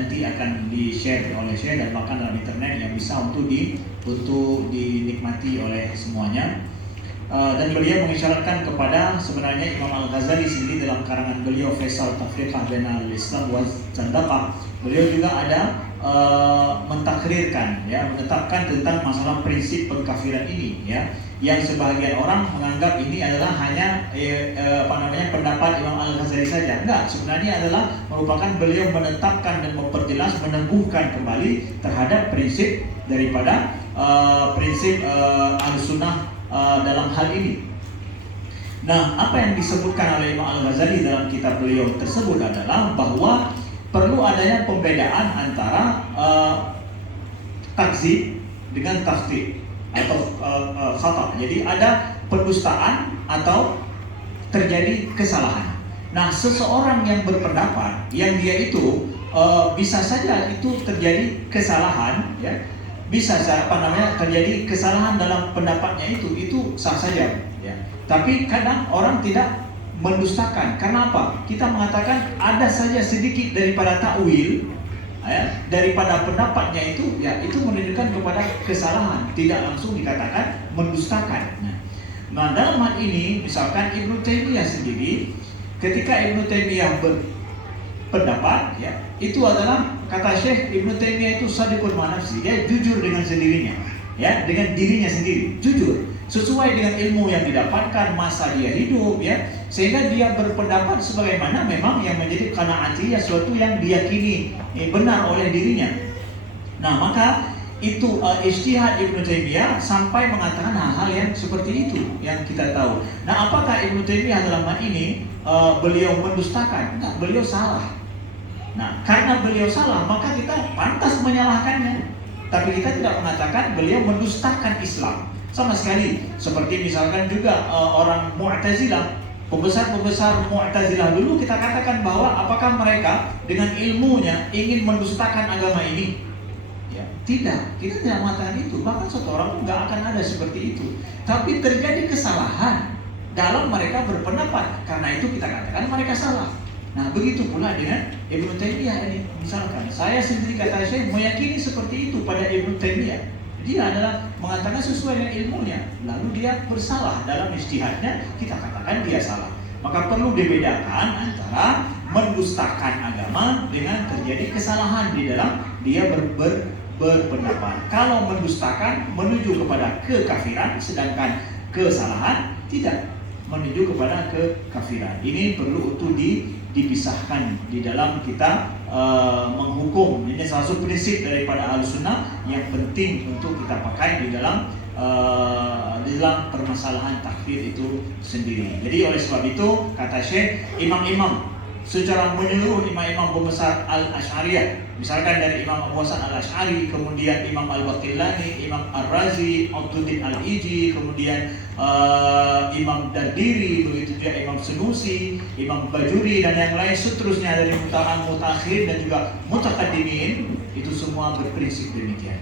nanti akan di-share oleh Syekh dan bahkan dalam internet yang bisa untuk dinikmati oleh semuanya. Dan beliau mengisyaratkan kepada sebenarnya Imam Al-Ghazali sendiri dalam karangan beliau Faisal Tafriqah Bainal Islam wa Zandaqah, beliau juga ada mentakrirkan, ya, menetapkan tentang masalah prinsip pengkafiran ini, ya, yang sebagian orang menganggap ini adalah hanya pendapat Imam Al-Ghazali saja. Enggak, sebenarnya adalah merupakan beliau menetapkan dan memperjelas, meneguhkan kembali terhadap prinsip daripada prinsip Ahlussunnah dalam hal ini. Nah, apa yang disebutkan oleh Imam Al-Ghazali dalam kitab beliau tersebut adalah bahwa perlu adanya pembedaan antara takzib dengan tafsir atau khata. Jadi ada pendustaan atau terjadi kesalahan. Nah, seseorang yang berpendapat yang dia itu bisa saja itu terjadi kesalahan, ya, bisa terjadi kesalahan dalam pendapatnya itu sah saja, ya. Tapi kadang orang tidak mendustakan. Karena apa? Kita mengatakan ada saja sedikit daripada takwil, ya, daripada pendapatnya itu, ya, itu menunjukkan kepada kesalahan, tidak langsung dikatakan mendustakan. Nah, dalam hal ini misalkan Ibnu Taimiyah sendiri, ketika Ibnu Taimiyah berpendapat, ya, itu adalah kata Syekh Ibnu Taimiyah itu shadiqul manafsi, dia jujur dengan sendirinya, ya, dengan dirinya sendiri, jujur sesuai dengan ilmu yang didapatkan masa dia hidup, ya, sehingga dia berpendapat sebagaimana memang yang menjadi qanaatiyah, suatu yang diyakini benar oleh dirinya. Nah, maka itu ijtihad Ibnu Taimiyah sampai mengatakan hal-hal yang seperti itu yang kita tahu. Nah, apakah Ibnu Taimiyah dalam hal ini beliau mendustakan? Enggak, beliau salah. Nah, karena beliau salah, maka kita pantas menyalahkannya. Tapi kita tidak mengatakan beliau mendustakan Islam sama sekali. Seperti misalkan juga orang Mu'tazilah, pembesar-pembesar Mu'tazilah dulu kita katakan bahwa apakah mereka dengan ilmunya ingin mendustakan agama ini? Ya, tidak, kita tidak mengatakan itu. Bahkan satu orang pun nggak akan ada seperti itu. Tapi terjadi kesalahan dalam mereka berpendapat, karena itu kita katakan mereka salah. Nah, begitu pula dengan Ibnu Taimiyah ini. Misalkan saya sendiri kata saya meyakini seperti itu pada Ibnu Taimiyah. Dia adalah mengatakan sesuai dengan ilmunya, lalu dia bersalah dalam ijtihadnya, kita katakan dia salah. Maka perlu dibedakan antara mendustakan agama dengan terjadi kesalahan di dalam dia berpendapat. Kalau mendustakan menuju kepada kekafiran, sedangkan kesalahan tidak menuju kepada kekafiran. Ini perlu untuk dipisahkan di dalam kita menghukum. Ini salah satu prinsip daripada Ahlussunnah yang penting untuk kita pakai di dalam permasalahan takfir itu sendiri. Jadi oleh sebab itu kata Syekh, imam-imam secara menyeluruh, imam-imam pembesar Al-Asy'ariyah, misalkan dari Imam Abu Hasan Al-Asy'ari, kemudian Imam Al-Baqillani, Imam Ar-Razi, Abduddin Al-Iji, kemudian Imam Dardiri, begitu juga Imam Sunusi, Imam Bajuri, dan yang lain seterusnya dari mutaakhirin dan juga mutaqaddimin, itu semua berprinsip demikian.